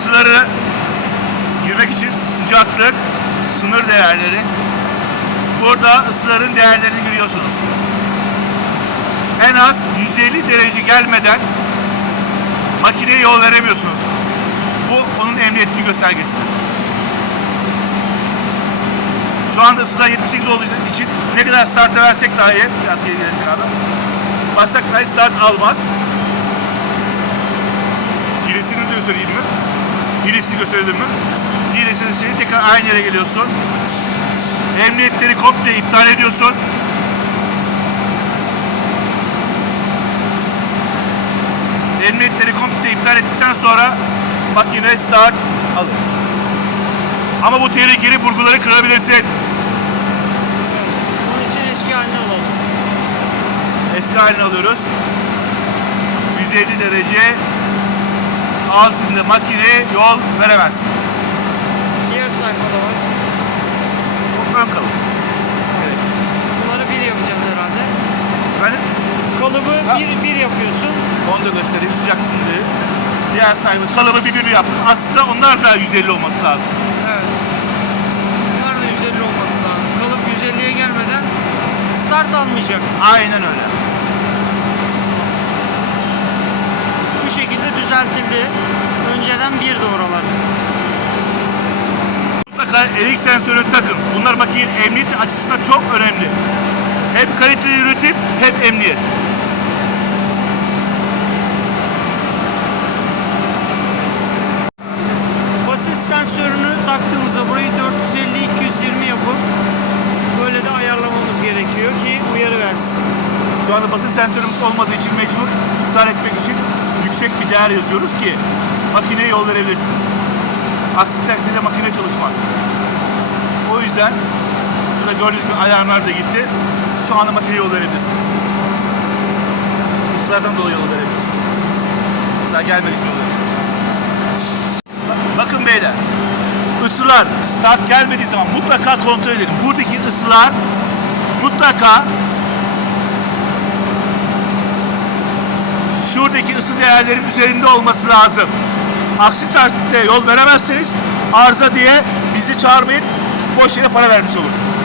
ısıları girmek için sıcaklık, sınır değerleri. Burada ısıların değerlerini giriyorsunuz. En az 150 derece gelmeden makineye yol veremiyorsunuz. Bu onun emniyetli göstergesi. Şu anda ısılar 78 olduğu için ne kadar start versek dahi biraz geri gelirsin abi. Bassak dahi start almaz. Hilesini de göstereyim mi? Hilesini gösterelim mi? Hilesini silip tekrar aynı yere geliyorsun. Emniyetleri komple iptal ediyorsun. Emniyetleri komple iptal ettikten sonra makine start alır. Ama bu tehlikeli burguları kırabilirsin. Onun için eski haline alalım. Eski halini alıyoruz. 150 derece altında makineye yol veremezsin. Diğer sayfada var. Bu ön kalıp. Bunları bir yapacağız herhalde. Benim Kalıbı Ha. bir, bir yapıyorsun. onu da göstereyim sıcak sınırı. Diğer sayımı kalıbı bir bir yaptım. Aslında onlar da 150 olması lazım. Evet. Bunlar da 150 olması lazım. Kalıp 150'ye gelmeden start almayacak. Aynen öyle. Bu düzeltildi. Önceden bir de oralar. Mutlaka elik sensörünü takın. Bunlar makinenin emniyeti açısından çok önemli. Hem kaliteli üretim hem emniyet. Basit sensörünü taktığımızda burayı 450-220 yapıp böyle de ayarlamamız gerekiyor ki uyarı versin. Şu anda basınç sensörümüz olmadığı için mecbur iptal etmek için yüksek bir değer yazıyoruz ki makineye yol verebilirsiniz. Aksi takdirde makine çalışmaz. O yüzden şurada gördüğünüz gibi alarmlar da gitti. Şu anda makineye yol verebilirsiniz. Isılardan dolayı yol verebilirsiniz. Isılar gelmedik yol Bakın beyler. Isılar start gelmediği zaman mutlaka kontrol edin. Buradaki ısılar mutlaka şuradaki ısı değerlerin üzerinde olması lazım. Aksi takdirde yol veremezseniz arıza diye bizi çağırmayıp boş yere para vermiş olursunuz.